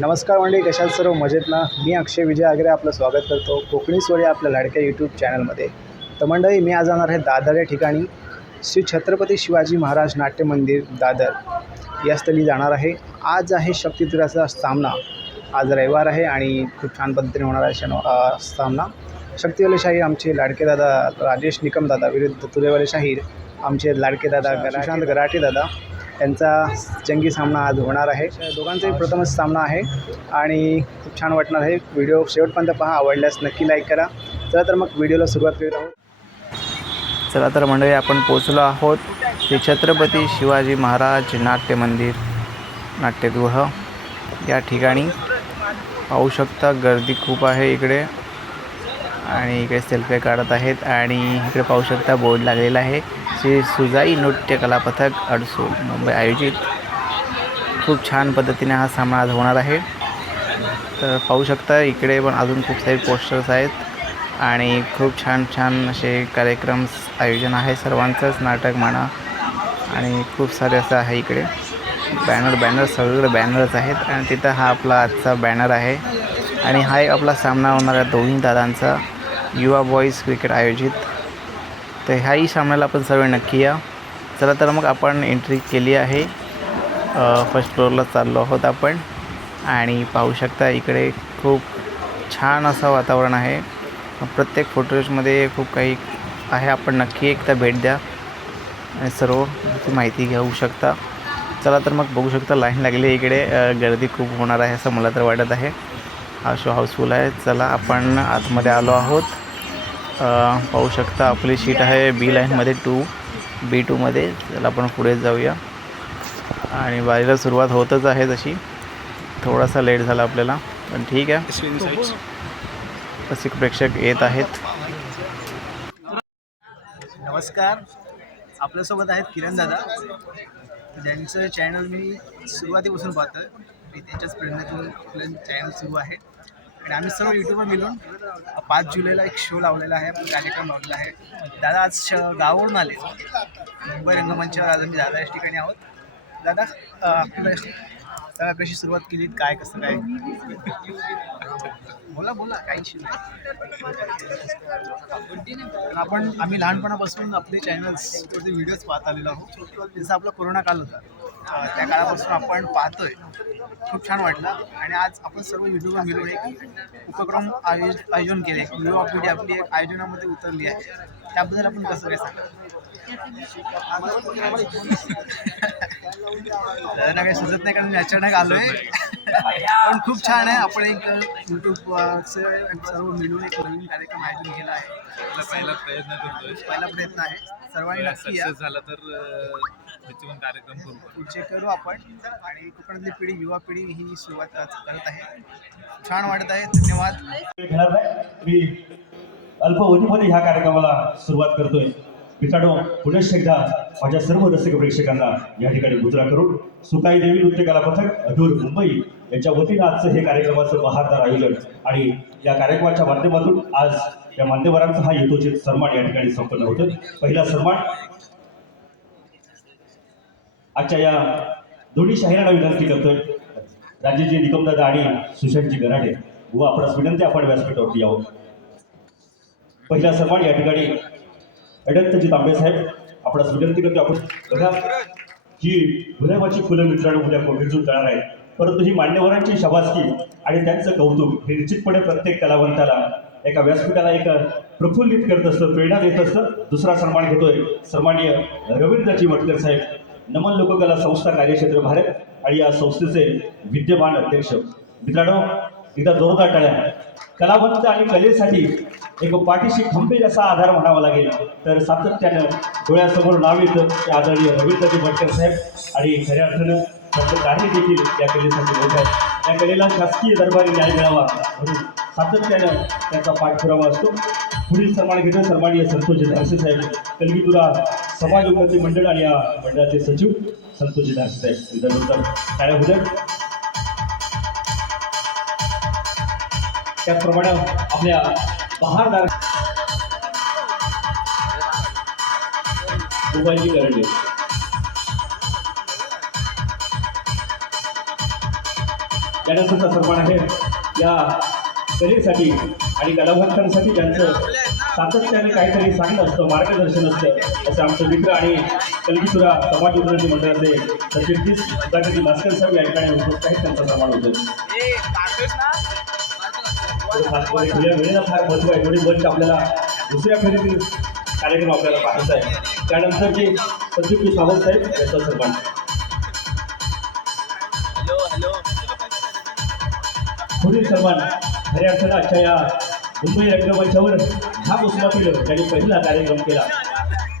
नमस्कार मंडळी कशात सर्व? मजेत ना? मी अक्षय विजय आगरे आपलं स्वागत करतो कोकणी सोरी आपल्या लाडक्या यूट्यूब चॅनलमध्ये तर मंडळी मी आज जाणार आहे दादर या ठिकाणी. श्री छत्रपती शिवाजी महाराज नाट्य मंदिर दादर. या स्थळी जाणार आहे. आज आहे शक्तितीराचा सामना. आज रविवार आहे आणि खूप छान पद्धतीने होणार आहे शनो अ, सामना. शक्तिवाले शाहीर आमचे लाडके दादा राजेश निकम दादा विरुद्ध तुलेवाले शाहीर आमचे लाडके दादा सुशांत गराटे दादा. यांचा जंगी सामना आज होणार आहे. दोघांचाही प्रथमच सामना आहे. आणि खूप छान वाटणार आहे. व्हिडिओ शेवटपर्यंत पहा. आवडल्यास नक्की लाईक करा. चला तर मग व्हिडिओला सुरुवात करीत आहोत चला तर मंडळी आपण पोचलो आहोत श्री छत्रपती शिवाजी महाराज नाट्य मंदिर नाट्यगृह. या ठिकाणी पाहू शकता गर्दी खूप आहे इकडे. आणि इकडे सेल्फी काढत आहेत आणि इकडे पाहू शकता बोर्ड लागलेला आहे. श्री सुजाई नृत्य कला पथक अडसूल मुंबई आयोजित. खूप छान पद्धतीने हा सामना आज होणार आहे. तर पाहू शकता इकडे पण अजून खूप सारे पोस्टर्स आहेत आणि खूप छान छान असे कार्यक्रम आयोजन आहे सर्वांचंच नाटक म्हणा आणि खूप सारे असं आहे इकडे. बॅनर बॅनर सगळीकडे बॅनरच आहेत आणि तिथं हा आपला आजचा बॅनर आहे. आणि हा एक आपला सामना होणारा दोन्ही दादांचा. युवा बॉईज क्रिकेट आयोजित. तर ह्याही सामन्याला आपण सर्व नक्की या. चला तर मग आपण एंट्री केली आहे. फर्स्ट फ्लोअरला चाललो आहोत आपण. आणि पाहू शकता इकडे खूप छान असं वातावरण आहे. प्रत्येक फोटोजमध्ये खूप काही आहे. आपण नक्की एकदा भेट द्या. आणि सर्व माहिती घेऊ शकता. चला तर मग बघू शकता लाईन लागली आहे इकडे. गर्दी खूप होणार आहे असं मला तर वाटत आहे. हा शो हाऊसफुल आहे. चला आपण आतमध्ये आलो आहोत. पाहू शकता आपली सीट आहे बी लाईनमध्ये टू बी टूमध्ये चला आपण पुढे जाऊया. आणि बारीला सुरुवात होतच आहे तशी. थोडासा लेट झाला आपल्याला पण ठीक आहे. रसिक प्रेक्षक येत आहेत. नमस्कार. आपल्यासोबत आहेत किरण दादा. ज्यांचं चॅनल मी सुरुवातीपासून पाहतो त्याच्याच त्यांच्याच प्रेरणेतून आपलं चॅनल सुरू आहे. आणि आम्ही सर्व यूट्यूबवर मिळून पाच जुलैला एक शो लावलेला आहे आपला कार्यक्रम लावलेला आहे. दादा आज श गावावरून आले. मुंबई रंगमंचावर आज आम्ही दादा या ठिकाणी आहोत. दादा अं, कशी सुरुवात केली काय कसं काय? बोला बोला काही इश्यू नाही. आपण आम्ही लहानपणापासून आपले चॅनल्स व्हिडिओज पाहत आलेलो आहोत. जसं आपला कोरोना काल होता त्या काळापासून आपण पाहतोय. खूप छान वाटलं. आणि आज आपण सर्व युट्यूबवर मिळून एक उपक्रम आयोज आयोजन केले युवा पिढी आपली एक आयोजनामध्ये उतरली आहे. त्याबद्दल आपण कसं काय सांगा दादांना काही सुचत नाही कारण मी अचानक आलोय. पण खूप छान आहे. आपण एक युट्यूब सर्व मिळून एक नवीन कार्यक्रम आयोजन केला आहे. आपला पहिला प्रयत्न करतोय. पहिला प्रयत्न आहे. सर्वांनी नक्की या. सक्सेस झाला तर कार्यक्रम करू पुढचे करू आपण. आणि कोकणातली पिढी युवा पिढी ही सुरुवात करत आहे. छान वाटत आहे. धन्यवाद. मी अल्पवधीमध्ये ह्या कार्यक्रमाला सुरुवात करतोय. मित्रांनो पुनश्च एकदा माझ्या सर्व रसिक प्रेक्षकांना या ठिकाणी गुजरा करून सुकाई देवी नृत्य कला पथक अधूर मुंबई यांच्या वतीनं आजचं हे कार्यक्रमाचं बहारदार आयोजन आणि या कार्यक्रमाच्या माध्यमातून आज या मान्यवरांचा हा यथोचित सन्मान या ठिकाणी संपन्न होतं. पहिला सन्मान आजच्या या दोन्ही शाहिरांना विनंती करतोय. राजेजी निकमदादा आणि सुशांतजी गराडे व आपणास विनंती आपण व्यासपीठावरती यावं. पहिला सन्मान या ठिकाणी अडंतजी तांबे साहेब आपणास विनंती करतो आपण बघा ही गुलाबाची फुलं मित्रांनो उद्या कोविडजून तयार आहेत. परंतु ही मान्यवरांची शबासकी आणि त्यांचं कौतुक हे निश्चितपणे प्रत्येक कलावंताला एका व्यासपीठाला एक प्रफुल्लित करत असतं प्रेरणा देत असतं. दुसरा सन्मान घेतोय सन्माननीय रवींद्रजी मटकर साहेब नमन लोककला संस्था कार्यक्षेत्र भारत आणि या संस्थेचे विद्यमान अध्यक्ष. मित्रांनो एकदा जोरदार टाळ्या कलावंत आणि कलेसाठी एक पाठीशी खंबीर असा आधार म्हणावा लागेल. तर सातत्यानं डोळ्यासमोर नाव येतं. ते आदरणीय रवींद्रजी भटकर साहेब आणि खऱ्या अर्थानं त्यांचं कार्य देखील या कलेसाठी होत आहे या कलेला शासकीय दरबारी न्याय मिळावा म्हणून सातत्यानं त्याचा पाठपुरावा असतो. पुढील सन्मान घेतो सन्माननीय संतोषजी धारसे साहेब. कलगीतुरा समाज उन्नती मंडळ आणि या मंडळाचे सचिव संतोषी धारसे साहेब. जोरदार टाळ्या होत्या त्याचप्रमाणे आपल्या बहारदार मोबाईलची गरज त्यानंतर त्यानंतरचा सन्मान आहे या कलेसाठी आणि कलावंतांसाठी त्यांचं सातत्याने काहीतरी सांगणं असतं मार्गदर्शन असतं असं आमचे मित्र आणि कलगीपुरा समाज उन्नती मंडळाचे सचिव तीस भास्कर साहेब या ठिकाणी उपस्थित आहेत त्यांचा सन्मान होतो. खुल्या वेळेला फार महत्त्व आहे. थोडी मंच आपल्याला दुसऱ्या फेरीतील कार्यक्रम आपल्याला पाहायचा आहे. त्यानंतर जे संदीपजी सावंत साहेब यांचा सन्मान. पुढील सन्मान. खऱ्या अर्थानं आजच्या या मुंबई रंगमंचावर ह्या मोसमातील त्यांनी पहिला कार्यक्रम केला.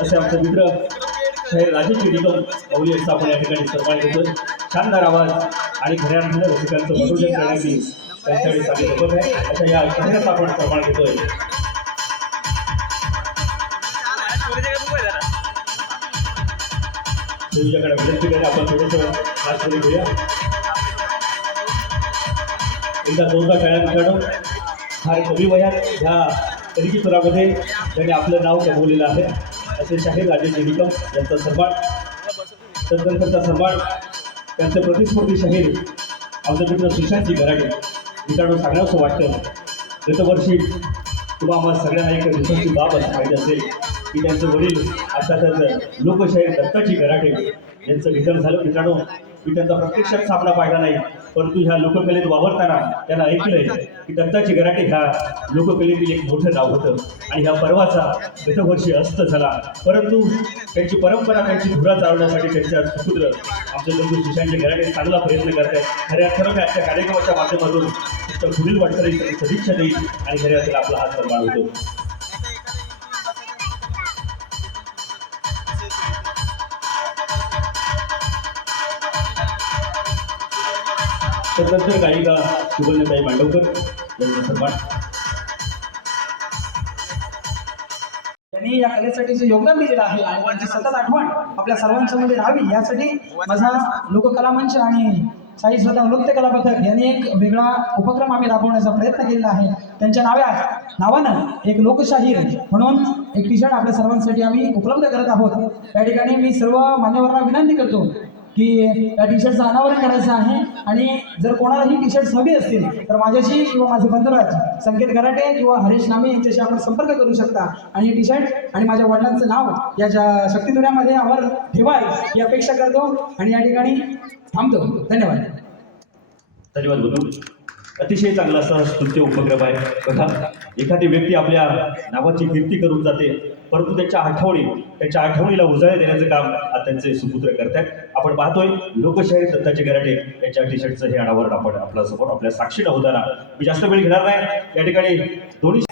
असे आमचे मित्र शाहीर राजेश निगम यांचा आपण या ठिकाणी सन्मान करतो शानदार आवाज आणि खऱ्या अर्थानं रसिकांचं मनोरंजन करण्याची त्यांच्याकडे चांगली सोबत आहे अशा या शाहिराचा आपण प्रमाण घेतोय. तुमच्याकडे विनंती करा आपण थोडंसं आज करून घेऊया. एकदा दोनदा खेळा मित्रांनो फार कमी वयात ह्या तरीकीपुरामध्ये त्यांनी आपलं नाव कमवलेलं आहे. असे शाहीर राजेश निकम यांचा सन्मान. तदनंतरचा सन्मान. त्यांचे प्रतिस्पर्धी शाहीर आमचे मित्र सुशांतजी घराडे. मित्रांनो सांगण्याचं वाटतं. गतवर्षी किंवा आम्हाला सगळ्यांना एक दिवसाची बाब असं माहिती असेल की त्यांचं वडील अर्थातच लोकशाहीर दत्ताजी घराटे. यांचं निधन झालं मित्रांनो. मी त्यांचा प्रत्यक्षात सामना पाहिला नाही परंतु ह्या लोककलेत वावरताना त्यांना ऐकलंय की दत्ताची घराटे ह्या लोककलेतील एक मोठं नाव होतं. आणि ह्या पर्वाचा गतवर्षी अस्त झाला. परंतु त्यांची परंपरा त्यांची धुरा चालवण्यासाठी त्यांच्या सुपुत्र आमचे बंधू सुशांतजी घराटे चांगला प्रयत्न करत आहेत खऱ्या अर्थानं मी आजच्या कार्यक्रमाच्या माध्यमातून तर पुढील वाटचालीसाठी सदिच्छा देईल आणि खऱ्या अर्थाला आपला हात सन्मान सदस्य गायिका सुगंधताई मांडवकर यांचा सन्मान त्यांनी या कलेसाठी जे योगदान दिलेलं आहे आणि त्यांची सतत आठवण आपल्या सर्वांच्या मध्ये राहावी यासाठी माझा लोककला मंच आणि साई स्वतः नृत्य कला पथक यांनी एक वेगळा उपक्रम आम्ही राबवण्याचा प्रयत्न केलेला आहे. त्यांच्या नाव्या नावानं एक लोकशाहीर म्हणून एक टी शर्ट आपल्या सर्वांसाठी आम्ही उपलब्ध करत आहोत. त्या ठिकाणी मी सर्व मान्यवरांना विनंती करतो की या टी शर्टचं अनावरण करायचं आहे. आणि जर कोणालाही टी शर्ट्स हवी असतील तर माझ्याशी किंवा माझे बंधुराज संकेत कराटे किंवा हरीश नामे यांच्याशी आपण संपर्क करू शकता. आणि टी शर्ट आणि माझ्या वडिलांचं नाव या ज्या शक्तिधुऱ्यामध्ये आवर ठेवाय ही अपेक्षा करतो. आणि या ठिकाणी थांबतो. धन्यवाद. धन्यवाद बंधू अतिशय चांगला असा स्तुत्य उपक्रम आहे. बघा एखादी व्यक्ती आपल्या नावाची कीर्ती करून जाते. परंतु त्याच्या आठवणी त्याच्या आठवणीला उजाळे देण्याचं काम आज त्यांचे सुपुत्र करतायत. आपण पाहतोय लोकशाही दत्ताचे गराटे यांच्या टी शर्टचं हे अनावरण आपण आपल्यासमोर आपल्या साक्षीनं होताना. मी जास्त वेळ घेणार नाही. या ठिकाणी दोन्ही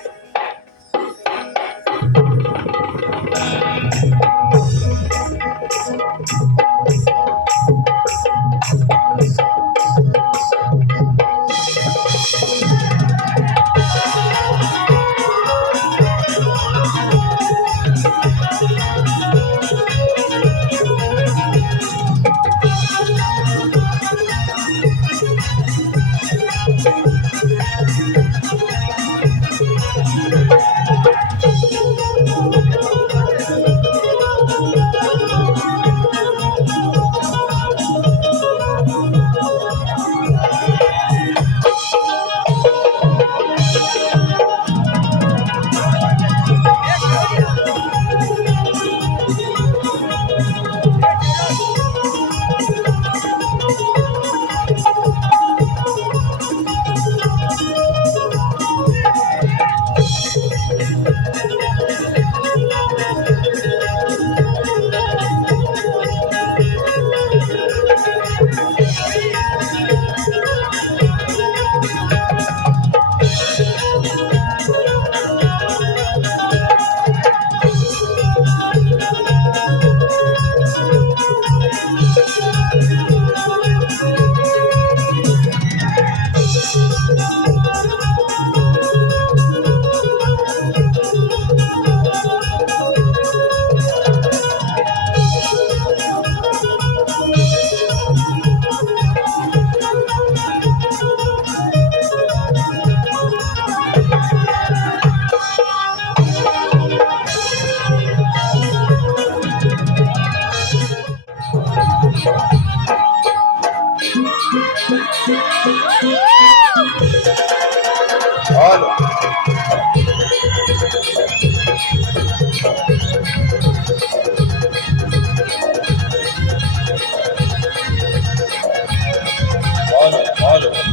的。